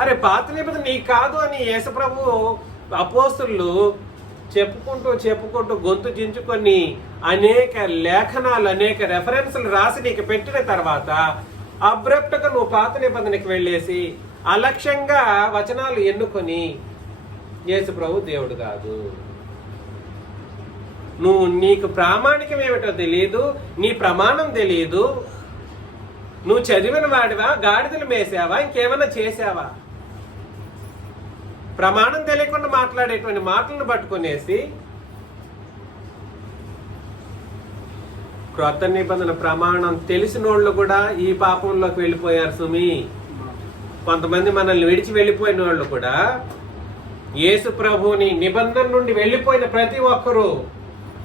అరే పాత నిబంధన నీకు కాదు అని యేసుప్రభు అపోస్తులు చెప్పుకుంటూ గొంతు చించుకొని అనేక లేఖనాలు అనేక రెఫరెన్స్లు రాసి నీకు పెట్టిన తర్వాత అబ్రప్ట్గా నువ్వు పాత నిబంధనకి వెళ్ళేసి అలక్ష్యంగా వచనాలు ఎన్నుకొని యేసుప్రభు దేవుడు కాదు, నీకు ప్రామాణికం ఏమిటో తెలియదు, నీ ప్రమాణం తెలియదు, నువ్వు చదివిన వాడివా, గాడిదలు మేసావా, ఇంకేమైనా చేసావా, ప్రమాణం తెలియకుండా మాట్లాడేటువంటి మాటలను పట్టుకునేసి క్రొత్త నిబంధన ప్రమాణం తెలిసిన వాళ్ళు కూడా ఈ పాపంలోకి వెళ్ళిపోయారు సుమి. కొంతమంది మనల్ని విడిచి వెళ్ళిపోయిన వాళ్ళు కూడా యేసు ప్రభువుని నిబంధన నుండి వెళ్ళిపోయిన ప్రతి ఒక్కరూ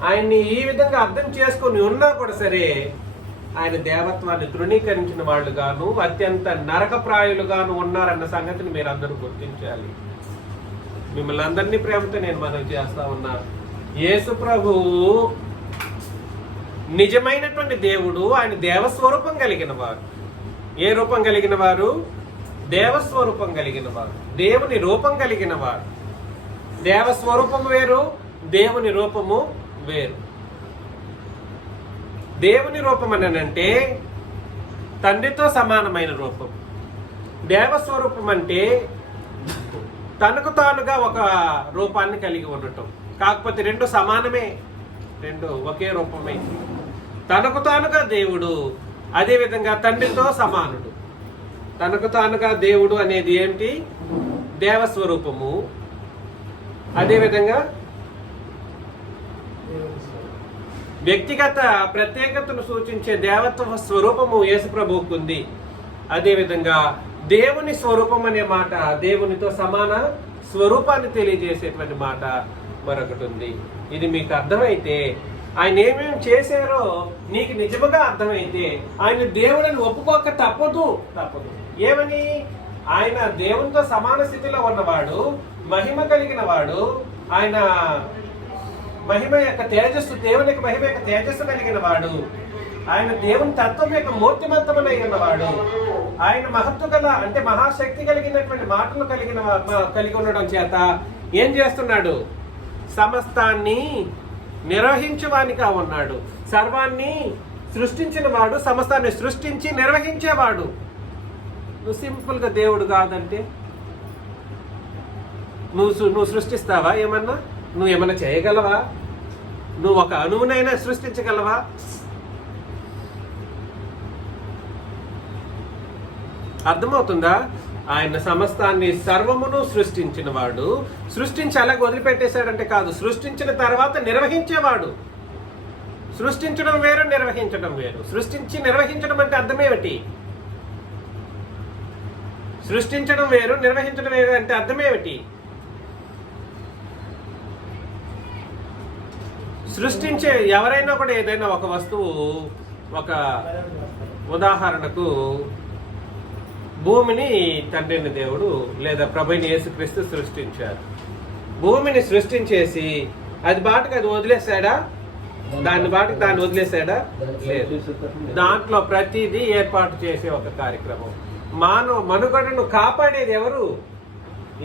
ఆయన్ని ఈ విధంగా అర్థం చేసుకుని ఉన్నా కూడా సరే ఆయన దేవత్వాన్ని తృణీకరించిన వాళ్ళు గాను అత్యంత నరకప్రాయులుగాను ఉన్నారన్న సంగతిని మీరు అందరూ గుర్తించాలి. మిమ్మల్ని అందరినీ ప్రేమతో నేను మనవి చేస్తా ఉన్నా, యేసు ప్రభువు నిజమైనటువంటి దేవుడు, ఆయన దేవస్వరూపం కలిగిన వారు. ఏ రూపం కలిగిన వారు? దేవస్వరూపం కలిగిన వారు, దేవుని రూపం కలిగిన వారు. దేవస్వరూపం వేరు, దేవుని రూపము వేరు. దేవుని రూపం అంటే తండ్రితో సమానమైన రూపం. దేవస్వరూపం అంటే తనకు తానుగా ఒక రూపాన్ని కలిగి ఉండటం. కాకపోతే రెండు సమానమే, రెండు ఒకే రూపమే. తనకు తానుగా దేవుడు, అదేవిధంగా తండ్రితో సమానుడు. తనకు తానుగా దేవుడు అనేది ఏంటి? దేవస్వరూపము. అదేవిధంగా వ్యక్తిగత ప్రత్యేకతను సూచించే దేవత్వ స్వరూపము యేసుప్రభువుకు ఉంది. అదేవిధంగా దేవుని స్వరూపం అనే మాట దేవునితో సమాన స్వరూపాన్ని తెలియజేసేటువంటి మాట మరొకటి ఉంది. ఇది మీకు అర్థమైతే, ఆయన ఏమేమి చేశారో నీకు నిజముగా అర్థమైతే ఆయన దేవుడిని ఒప్పుకోక తప్పదు. ఏమని? ఆయన దేవునితో సమాన స్థితిలో ఉన్నవాడు, మహిమ కలిగిన వాడు, ఆయన మహిమ యొక్క తేజస్సు, దేవుని యొక్క మహిమ యొక్క తేజస్సు కలిగిన వాడు, ఆయన దేవుని తత్వం యొక్క మూర్తిమంతమై ఉన్నవాడు, ఆయన మహత్వ గల అంటే మహాశక్తి కలిగినటువంటి మాటలు కలిగి ఉండడం చేత ఏం చేస్తున్నాడు? సమస్తాన్ని నిర్వహించువానిగా ఉన్నాడు. సర్వాన్ని సృష్టించిన వాడు, సమస్తాన్ని సృష్టించి నిర్వహించేవాడు. నువ్వు సింపుల్ గా దేవుడు కాదంటే నువ్వు సృష్టిస్తావా? నువ్వు ఏమన్నా చేయగలవా? నువ్వు ఒక అణువునైనా సృష్టించగలవా? అర్థమవుతుందా? ఆయన సమస్తాన్ని సర్వమును సృష్టించిన వాడు. సృష్టించి అలాగ వదిలిపెట్టేశాడంటే కాదు, సృష్టించిన తర్వాత నిర్వహించేవాడు. సృష్టించడం వేరు, నిర్వహించడం వేరు. సృష్టించి నిర్వహించడం అంటే అర్థమేమిటి? సృష్టించడం వేరు, నిర్వహించడం వేరు అంటే అర్థమేమిటి? సృష్టించే ఎవరైనా కూడా ఏదైనా ఒక వస్తువు, ఒక ఉదాహరణకు భూమిని తండ్రిని దేవుడు లేదా ప్రభుని యేసుక్రీస్తు సృష్టించారు. భూమిని సృష్టించేసి అది బాటుకు అది వదిలేశాడా? దాన్ని వదిలేశాడా? లేదు. దాంట్లో ప్రతిదీ ఏర్పాటు చేసే ఒక కార్యక్రమం. మానవ మనుగడను కాపాడేది ఎవరు?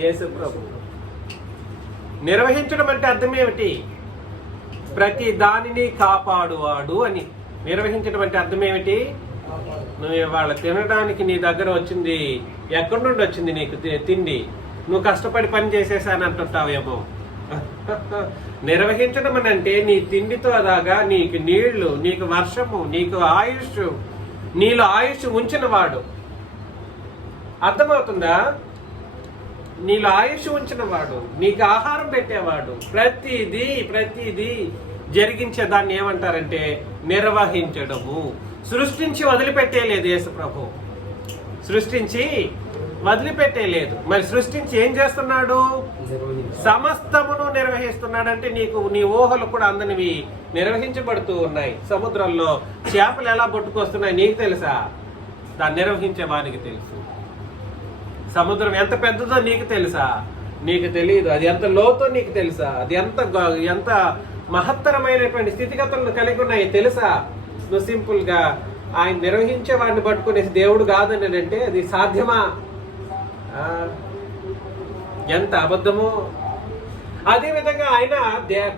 యేసు ప్రభు. నిర్వహించడం అంటే అర్థం ఏమిటి? ప్రతి దానిని కాపాడువాడు అని. నిర్వహించడం అంటే అర్థం ఏమిటి? నువ్వు ఇవాళ తినడానికి నీ దగ్గర వచ్చింది, ఎక్కడి నుండి వచ్చింది నీకు తిండి? నువ్వు కష్టపడి పని చేసేసాను అంటుంటావేమో. నిర్వహించడం అని అంటే నీ తిండితో దాగా నీకు నీళ్లు, నీకు వర్షము, నీకు ఆయుష్, నీలో ఆయుష్ ఉంచిన వాడు. అర్థమవుతుందా? నీలో ఆయుష్ ఉంచిన వాడు, నీకు ఆహారం పెట్టేవాడు, ప్రతిదీ జరిగించే దాన్ని ఏమంటారంటే నిర్వహించడము. సృష్టించి వదిలిపెట్టేలేదు యేసు ప్రభు. సృష్టించి వదిలిపెట్టేలేదు. మరి సృష్టించి ఏం చేస్తున్నాడు? సమస్తమును నిర్వహిస్తున్నాడంటే నీ ఊహలు కూడా అందనివి నిర్వహించబడుతూ ఉన్నాయి. సముద్రంలో చేపలు ఎలా పట్టుకొస్తున్నాయి నీకు తెలుసా? దాన్ని నిర్వహించే వానికి తెలుసు. సముద్రం ఎంత పెద్దదో నీకు తెలుసా? నీకు తెలియదు. అది ఎంత లోతో నీకు తెలుసా? అది ఎంత మహత్తరమైనటువంటి స్థితిగతులను కలిగి ఉన్నాయి తెలుసా? నువ్వు సింపుల్ గా ఆయన నిర్వహించే వాడిని పట్టుకునేసి దేవుడు కాదని అంటే అది సాధ్యమా? ఎంత అబద్ధము. అదేవిధంగా ఆయన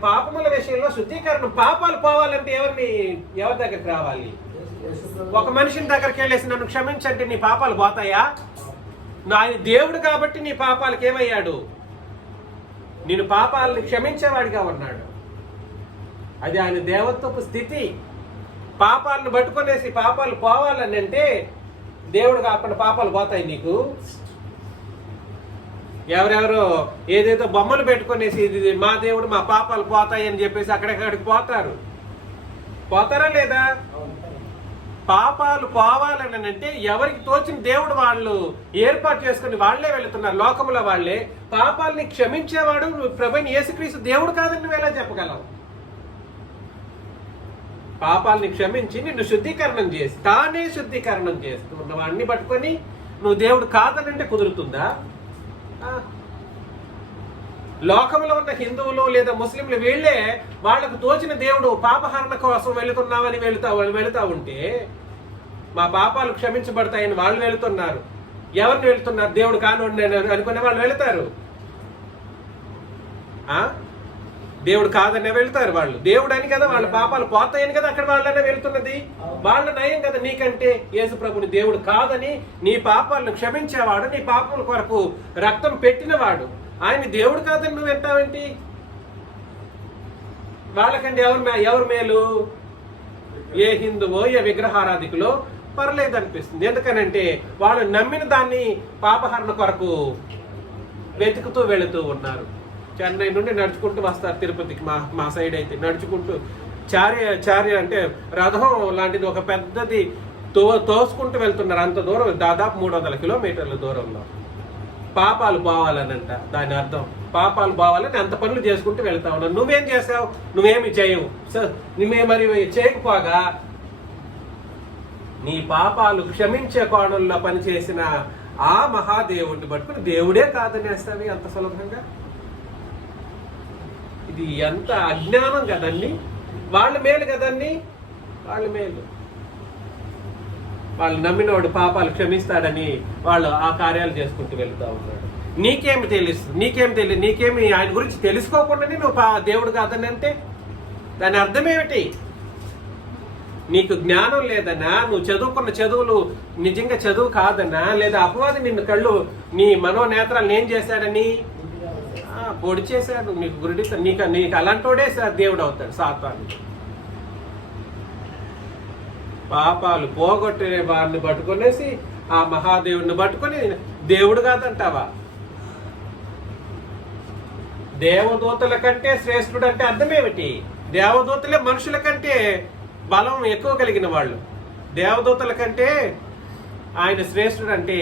పాపముల విషయంలో శుద్ధీకరణ, పాపాలు పోవాలంటే ఎవరి దగ్గరికి రావాలి? ఒక మనిషిని దగ్గరికి వెళ్ళేసి నన్ను క్షమించండి, నీ పాపాలు పోతాయా? ఆయన దేవుడు కాబట్టి నీ పాపాలకు ఏమయ్యాడు? నేను పాపాలని క్షమించేవాడిగా ఉన్నాడు. అది ఆయన దేవత్వపు స్థితి. పాపాలను పట్టుకునేసి పాపాలు పోవాలని అంటే దేవుడు కాకుండా పాపాలు పోతాయి నీకు? ఎవరెవరో ఏదేదో బొమ్మలు పెట్టుకునేసి ఇది మా దేవుడు, మా పాపాలు పోతాయి అని చెప్పేసి అక్కడికి పోతారా లేదా? పాపాలు పోవాలని అంటే ఎవరికి తోచిన దేవుడు వాళ్ళు ఏర్పాటు చేసుకుని వాళ్లే వెళుతున్నారు. లోకంలో వాళ్లే పాపాలని క్షమించేవాడు ప్రభువైన యేసుక్రీస్తు దేవుడు కాదని నువ్వు ఎలా చెప్పగలవు? పాపాలని క్షమించి నిన్ను శుద్ధీకరణం చేసి తానే శుద్ధీకరణం చేస్తూ ఉన్నవాడిని పట్టుకొని నువ్వు దేవుడు కాదనంటే కుదురుతుందా? లోకంలో ఉన్న హిందువులు లేదా ముస్లింలు వీళ్ళే వాళ్లకు తోచిన దేవుడు పాపహరణ కోసం వెళుతున్నామని వెళుతా ఉంటే మా పాపాలు క్షమించబడతాయని వాళ్ళు వెళుతున్నారు. ఎవరిని వెళుతున్నారు? దేవుడు కానివ్వండి అనుకునే వాళ్ళు వెళుతారు. దేవుడు కాదనే వెళ్తారు వాళ్ళు. దేవుడు అని కదా వాళ్ళ పాపాలు పోతాయని కదా అక్కడ వాళ్ళనే వెళ్తున్నది. వాళ్ళ నయం కదా నీకంటే. యేసు ప్రభుని దేవుడు కాదని, నీ పాపాలను క్షమించేవాడు, నీ పాపముల కొరకు రక్తం పెట్టినవాడు, ఆయన దేవుడు కాదని నువ్వు వింటావేంటి? వాళ్ళకంటే ఎవరు మేలు? ఏ హిందువో ఏ విగ్రహారాధికులో పర్లేదు అనిపిస్తుంది. ఎందుకనంటే వాళ్ళు నమ్మిన దాన్ని పాపహరణ కొరకు వెతుకుతూ వెళుతూ ఉన్నారు. చెన్నై నుండి నడుచుకుంటూ వస్తారు తిరుపతికి. మా సైడ్ అయితే నడుచుకుంటూ చార్య అంటే రథం లాంటిది ఒక పెద్దది తోసుకుంటూ వెళ్తున్నారు. అంత దూరం, దాదాపు 300 కిలోమీటర్ల దూరంలో. పాపాలు పోవాలనంట దాని అర్థం. పాపాలు పోవాలని అంత పనులు చేసుకుంటూ వెళ్తా ఉన్నావు. నువ్వేం చేసావు? నువ్వేమి చేయవు. నువ్వే మరి చేయకపోగా నీ పాపాలు క్షమించే కోణంలో పనిచేసిన ఆ మహాదేవుడిని పట్టుకుని దేవుడే కాదనేస్తావి అంత సులభంగా. ఇది ఎంత అజ్ఞానం కదండి. వాళ్ళ మేలు కదండి, వాళ్ళ మేలు. వాళ్ళు నమ్మినవాడు పాపాలు క్షమిస్తాడని వాళ్ళు ఆ కార్యాలు చేసుకుంటూ వెళ్తా ఉన్నాడు. నీకేమి తెలుస్తుంది? నీకేమి ఆయన గురించి తెలుసుకోకుండానే నువ్వు దేవుడు కాదని అంటే దాని అర్థమేమిటి? నీకు జ్ఞానం లేదనా? నువ్వు చదువుకున్న చదువులు నిజంగా చదువు కాదనా? లేదా అపవాది నిన్ను కళ్ళు నీ మనోనేత్రాలను ఏం చేశాడని పొడి చేశాడు. నీకు గురుడి నీకు అలాంటోడే దేవుడు అవుతాడు సాతాను. పాపాలు పోగొట్టే వారిని పట్టుకునేసి ఆ మహాదేవుడిని పట్టుకొని దేవుడు కాదంటావా? దేవదూతల కంటే శ్రేష్ఠుడు అంటే అర్థమేమిటి? దేవదూతలే మనుషుల కంటే బలం ఎక్కువ కలిగిన వాళ్ళు. దేవదూతల కంటే ఆయన శ్రేష్ఠుడు అంటే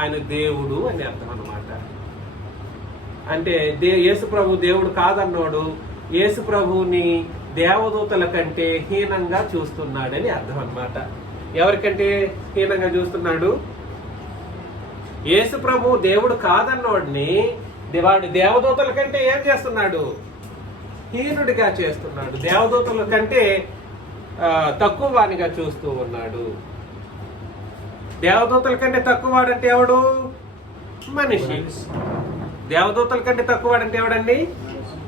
ఆయన దేవుడు అని అర్థం అన్నమాట. అంటే యేసు ప్రభు దేవుడు కాదన్నాడు, యేసు ప్రభుని దేవదూతల కంటే హీనంగా చూస్తున్నాడని అర్థం అన్నమాట. ఎవరికంటే హీనంగా చూస్తున్నాడు? యేసు ప్రభు దేవుడు కాదన్నోడిని వాడు దేవదూతల కంటే ఏం చేస్తున్నాడు? హీనుడిగా చేస్తున్నాడు. దేవదూతల కంటే తక్కువ వానిగా చూస్తూ ఉన్నాడు. దేవదూతల కంటే తక్కువ వాడంటే ఎవడు? మనిషి. దేవదూతల కంటే తక్కువ వాడంటే ఎవడండి?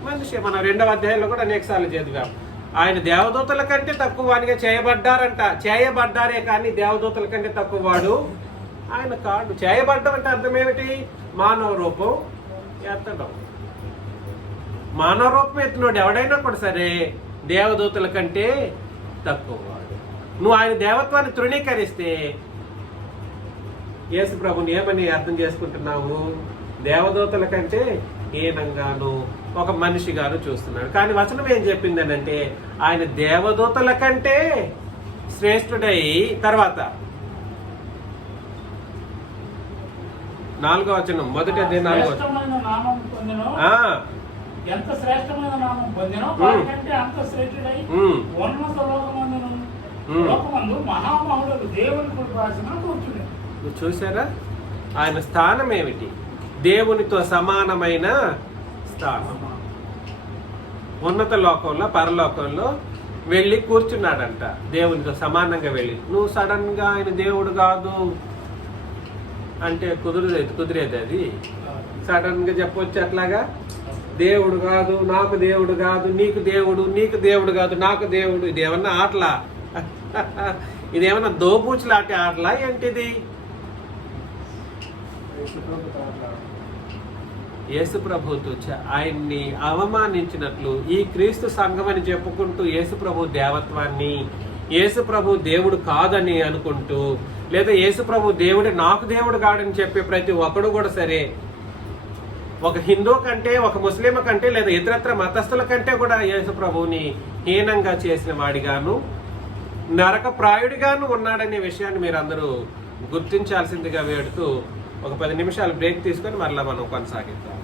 మనిషి. మనం 2వ అధ్యాయంలో కూడా అనేక సార్లు చదివాం. ఆయన దేవదూతల కంటే తక్కువ వానిగా చేయబడ్డారే కానీ దేవదూతల కంటే తక్కువ వాడు ఆయన కాడు. చేయబడ్డం అంటే అర్థం ఏమిటి? మానవ రూపం ఎత్తడం. మానవ రూపం ఎత్తినోడు ఎవడైనా కూడా సరే దేవదూతల కంటే తక్కువ వాడు. నువ్వు ఆయన దేవత్వాన్ని తృణీకరిస్తే యేసు ప్రభుని ఏమని అర్థం చేసుకుంటున్నావు? దేవదూతల కంటే హీనంగాను ఒక మనిషిగాను చూస్తున్నాడు. కానీ వచనం ఏం చెప్పిందనంటే ఆయన దేవదూతల కంటే శ్రేష్ఠుడై, తర్వాత 4వ వచనం, మొదటి అధ్యాయం 4వ ఎంత శ్రేష్టమైన నామం పొందినో వారికంటే అంత శ్రేష్ఠుడై ఉన్నత లోకమందు మహామహుడు దేవుని కృపాసనం కూర్చున్నాడు. చూసారా ఆయన స్థానం ఏమిటి? దేవునితో సమానమైన స్థానం. ఉన్నత లోకంలో పరలోకంలో వెళ్ళి కూర్చున్నాడంట దేవునితో సమానంగా వెళ్ళి. నువ్వు సడన్ గా ఆయన దేవుడు కాదు అంటే కుదిరేది అది సడన్గా చెప్పొచ్చు అట్లాగా. దేవుడు కాదు, నాకు దేవుడు కాదు, నీకు దేవుడు కాదు, నాకు దేవుడు. ఇది ఏమన్నా ఆటలా? ఇదేమన్నా దోబూచులాంటి ఆటలా ఏంటిది? యేసు ప్రభుతో ఆయన్ని అవమానించినట్లు ఈ క్రీస్తు సంఘం అని చెప్పుకుంటూ యేసు ప్రభు దేవత్వాన్ని, యేసు ప్రభు దేవుడు కాదని అనుకుంటూ, లేదా యేసు ప్రభు దేవుడే నాకు దేవుడు కాడని చెప్పే ప్రతి ఒక్కడు కూడా సరే, ఒక హిందూ కంటే, ఒక ముస్లిం కంటే, లేదా ఇతరత్ర మతస్థుల కంటే కూడా యేసు ప్రభువుని హీనంగా చేసిన వాడిగాను, నరక ప్రాయుడిగాను ఉన్నాడనే విషయాన్ని మీరు అందరూ గుర్తించాల్సిందిగా వేడుతూ ఒక 10 నిమిషాలు బ్రేక్ తీసుకొని మరలా మనం కొనసాగిద్దాం.